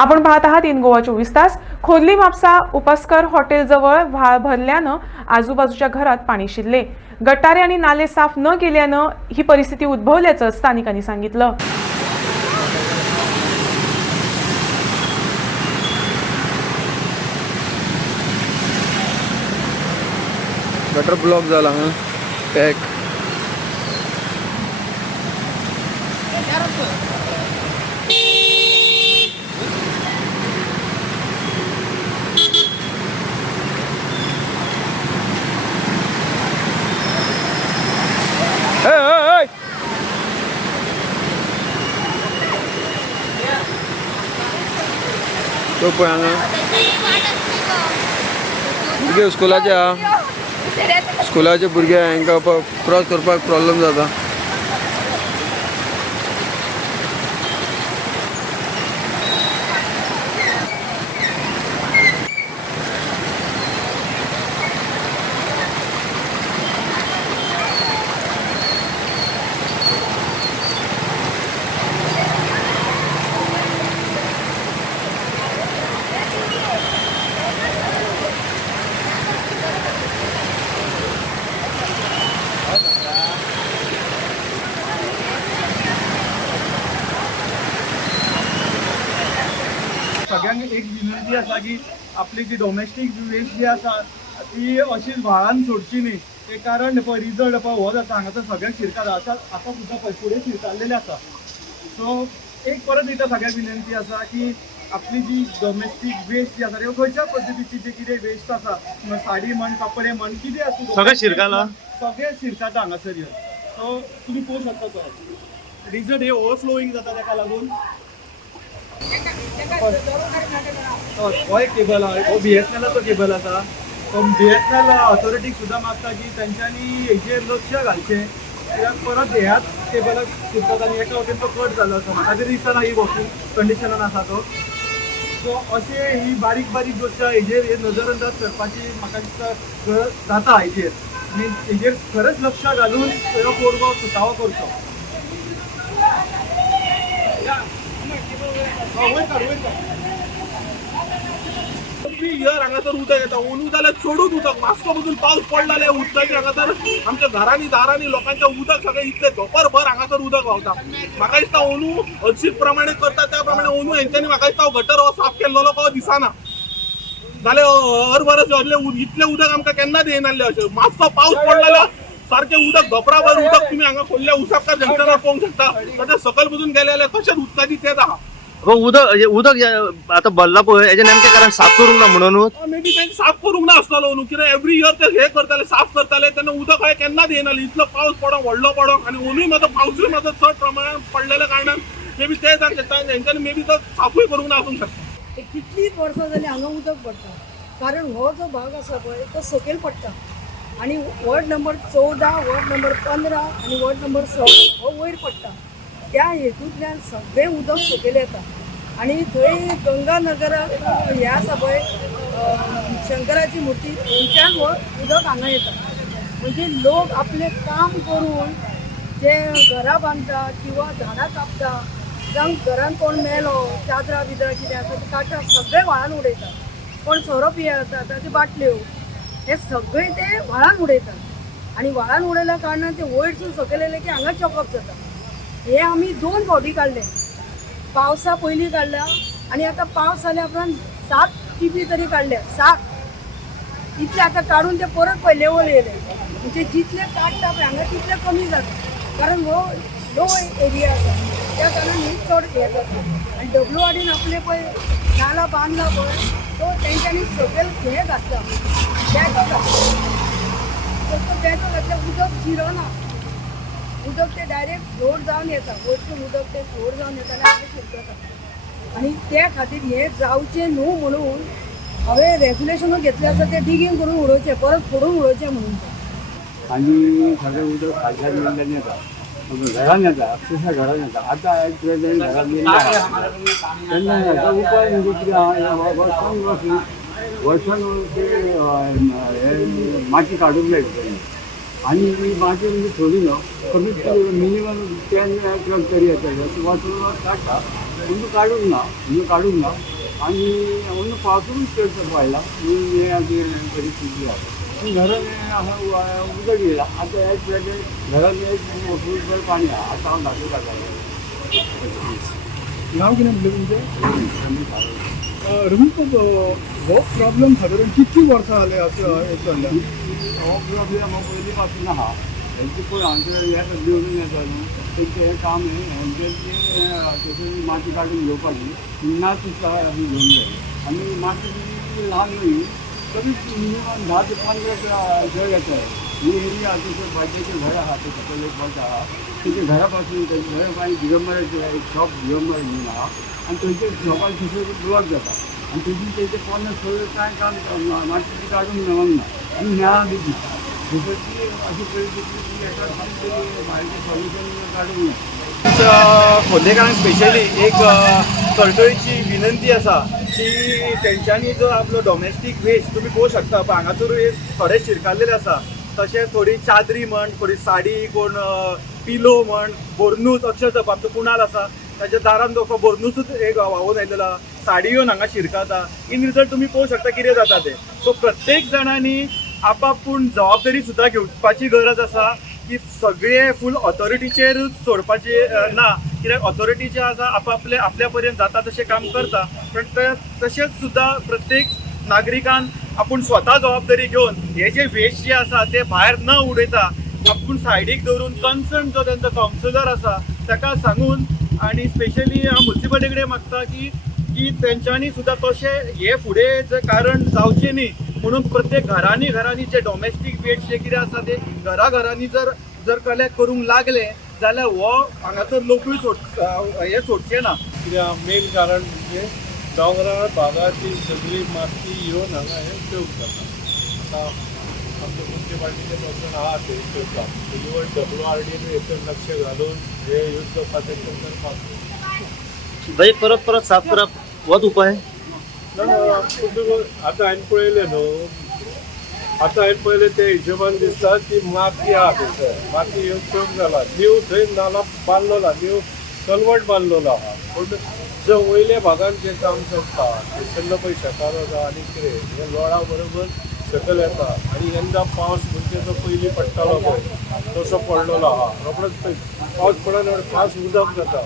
आपण पाहत आहात इन गोवा चोवीस तास. खोदली म्हापसा उपस्कर हॉटेलजवळ व्हाळ भरल्यानं आजूबाजूच्या घरात पाणी शिरले. गटारे आणि नाले साफ न केल्यानं ही परिस्थिती उद्भवल्याचं स्थानिकांनी सांगितलं. गटर ब्लॉक झाला पॅक. तो हांगा भुरगे स्कुलाचे आहा. स्कुलाचे भुरगे हांकां क्रॉस करपाक प्रॉब्लेम जाता. सगळ्यांक एक विनंती आसा की आपली जी डोमेस्टीक वेस्ट जी आसा ती अशीच व्हाळान सोडची न्ही. ते कारण पळय रिजल्ट पळय हो जाता हांगासर सगळ्यांक शिरकात आतां आतां सुद्दां पळय फुडें शिरकाल्लेले आसा सो एक परत एकदा सगळ्यांक विनंती आसा की आपली जी डोमेस्टीक वेस्ट जी आसा ती खंयच्या पद्दतीची जे कितें वेस्ट आसा साडी म्हण कपडे म्हण कितें आसूं सगळें शिरकाला? सगळें शिरकाता हांगासर ह्यो सो तुमी पळोवंक शकता तो. रिजल्ट हे ओवरफ्लोईंग जाता ताका लागून. हो एक केबल आहा. हो बी एस एन केबल आसा तो बी एस एन एल ऑथॉरिटीक सुद्दां मागता की तेंच्यांनी हेजेर लक्ष घालचें कित्याक परत ह्याच केबलाक शिरतात आनी एका वटेन तो कट जालो आसा म्हाका तरी दिसना ही वर्किंग कंडिशनान आसा तो. सो अशे ही बारीक बारीक गोश्ट हेजेर हे नजरअंदाज करपाची म्हाका दिसता गरज जाता हेजेर आनी हेजेर खरंच लक्ष घालून हो कोरगो सुटावो करचो हांगासर उदक येता अंदू जाल्यार चडूच उदक. मातसो पसून पावस पडला जाल्यार उदकाची हांगासर आमच्या घरांनी दारांनी लोकांच्या उदक सगळें इतलें भर हांगासर उदक व्हांवता म्हाका दिसता ओनू हरशीत प्रमाणे करता त्या प्रमाणे अंदू हेंच्यांनी म्हाका दिसता गटर हो साफ केल्लो को दिसना. जाल्यार हर बरस असले इतलें उदक आमकां केन्ना येनासलें अशें मातसो पावस पडला जाल्यार सारकें उदक धोपराभर उदक तुमी हांगा खोल्ल्या उसापकार जंक्शनार पळोवंक शकता. तशें सकयल पसून गेले जाल्यार तशेंच उदकाची तेच आहा उदक हे उदक जे आता भरला पळय हेजे नेमकें कारण साफ करूंक ना म्हणूनच मे बी त्यांनी साफ करूंक ना आसतलो न्हू कित्याक एवरी इयर ते हे करताले साफ करताले तेन्ना उदक हांवें केन्नाच येनाली इतलो पावस पडोंक व्हडलो पडोंक आनी अंदूय मात्र पावसूय मात्र चड प्रमाणात पडलेल्या कारणान मे बी ते हेंच्यांनी मे बी तो साफूय करूंक ना आसूंक शकता. ते कितलींच वर्सां जालीं हांगा उदक पडटा कारण हो जो भाग आसा पळय तो सकयल पडटा आनी वॉर्ड नंबर चवदा वॉर्ड नंबर पंदरा आनी वॉर्ड नंबर सोळा हो वयर पडटा त्या हेतूंतल्यान सगळें उदक सकयल येता आनी थंय गंगानगराक ह्या आसा पळय शंकराची मुर्ती थंयच्यान हो उदक हांगा येता. म्हणजे लोक आपलें काम करून जे घरां बांदता किंवा झाडां कापता जावं घरान कोण मेलो चादरां बिदरां कितें आसा ते काटा सगळें व्हाळान उडयता कोण सोरो पियेता ताच्यो बाटल्यो हे सगळें ते व्हाळान उडयतात आनी व्हाळान उडयल्या कारणान ते वयरसून सकयल येयले की हांगा चॉकअप जाता हे आमी दोन फावटी काडले पावसा पयलीं काडल्या आनी आतां पावस जाल्या उपरांत सात टिपी तरी काडल्या सात. इतले आतां काडून ते परत पळय लेवल येयले म्हणजे जितले काडटा पळय हांगा तितले कमी जाता कारण हो लो एरिया आसा त्या कारणान हे चड हे जाता आनी डब्ल्यू आडीन आपले पळय नाला बांदला पळय तो तेंच्यांनी सकयल हे घातला. बॅटो घातला. फक्त बॅटो घातल्या उदक जिरना उदक ते डायरेक्ट फ्लोर जावन येता. वयरसून उदक ते फ्लोर जावन येता आनी हांगा शिरकता आनी त्या खातीर हें जावचें न्हू म्हणून हांवें रेग्युलेशनूच घेतलें आसा तें डिगींग करून उडोवचें परत फोडून उडोवचें म्हणून. आनी सगळें उदक खालच्या बिल्डांनी येता घरान येता अक्षरशः घरान येता आतां आयज प्रेजेंट घरान तेन्ना हेका उपाय म्हणजे कितें आहा वर्सान वर्स वर्सान ते हे माती काडूंक जाय आनी ही माती म्हणजे थोडी न्हू कमीत कमी मिनिमम टेन ट्रक तरी येता वाचून काडटा म्हणजे काडूंक ना म्हणजे काडूंक ना. आणि म्हणून पावसाळून चढतं व्हायला म्हणून हे आधी परिस्थिती आहे. पण घराने असं उदक गेला. आता एक वेगळे घरात एक पाणी आहे. आता हांव दाखल काढला नाव कितें म्हणलें तुमचें रवींद्र हो प्रॉब्लेम सादारण कितकी वर्सां जाले असं हे चल्ल्या हो प्रॉब्लेम हो पयलीं पासून आहा हेंचे पळय हांचे हे निवडून येता न्हू तेंचें हें काम न्ही तेंचे तशें माती काडून घेवपाची ना दिसता अशी घेवन जाय आनी माती बी ल्हान न्ही तरी मिनिमम धा ते पंदरा घर येता ही एरिया तशें भाजयेचे घर आहा ते सकयल एक बस आहा तेच्या घरा पासून तेच्या घरा पासून दिगंबराचें एक शॉप दिगंबर म्हणून आहा आनी थंयचे शॉपार दुसरे ब्लॉक जाता आनी तेजी तेचे पन्नास सगळें कांय काम मा- माती काडून मेळोंक ना आनी मेळा बी ना दुसरी अशी परिस्थिती की एका भायलें सोल्युशन काडूंक ना खोर्लेकारांक स्पेशली एक कळकळीची विनंती आसा की तेंच्यांनी जो आपलो डॉमेस्टीक वेस्ट तुमी पळोवंक शकता पण हांगासर एक थोडे शिरकाल्लेले आसा तशेंच थोडी चादरी म्हण थोडी साडी कोण पिलो म्हण बोरनूच अक्षरशः आमचो कुणाल आसा ताच्या दारान तो बोरनूचूच एक व्हावून आयलेलो. साडी येवन हांगा शिरकाता. इन रिजल्ट तुमी पळोवंक शकता कितें जाता तें. सो प्रत्येक जाणांनी आपापूण जबाबदारी सुद्दां घेवपाची गरज आसा की सगळे फूल ऑथॉरिटीचेरूच सोडपाचे ना. कित्याक ऑथॉरिटी जे आसा आपापले आपल्या पर्यंत जाता तशें काम करता. पण तशेंच सुद्दां प्रत्येक नागरिकान आपूण स्वता जबाबदारी घेवन हे जे वेस्ट जे आसा ते भायर न उडयता आपूण सायडीक दवरून कन्सर्न जो तेंचो कावन्सिलर आसा ताका सांगून आनी स्पेशली हांव मुन्सिपालिटी कडेन मागता की की तेंच्यांनी सुद्दां तशें हे फुडें जे कारण जावचें न्ही म्हणून प्रत्येक घरांनी घरांनी जे डॉमेस्टीक वेस्ट जे कितें आसा ते घरा घरांनी जर जर कलेक्ट करूंक लागले जाल्यार हो हांगासर लोकूय सोड हे सोडचे ना. कित्याक मेन कारण म्हणजे दोंगराळ भागाची सगळी माती येवन हांगा हे उपयोग जाता आतां आमचे मुन्सिपाल्टीचे पर्सन आहा ते करतात इवन डब्ल्यू आर डीन हेचेर लक्ष घालून हे युद्ध पातळीचेर करपाक भाई परत परत साफ करप होच उपाय. आतां हांवें पळयलें न्हू आतां हांवें पळयलें ते हिशोबान दिसता की माती आहा थंयसर माती येवन चोक जाला नीव थंय नाला बांदलेलो नीव कलवट बांदलेलो आहा पूण जो वयल्या भागान जे काम करता थंयसरलो पळय शेतारो आनी कितें हे लोळा बरोबर सकल येता. आनी यंदा पावस म्हणजे जो पयलीं पडटालो पळय तसो पडलेलो आहा रोखडोच पावस पडना फास्ट उदक जाता.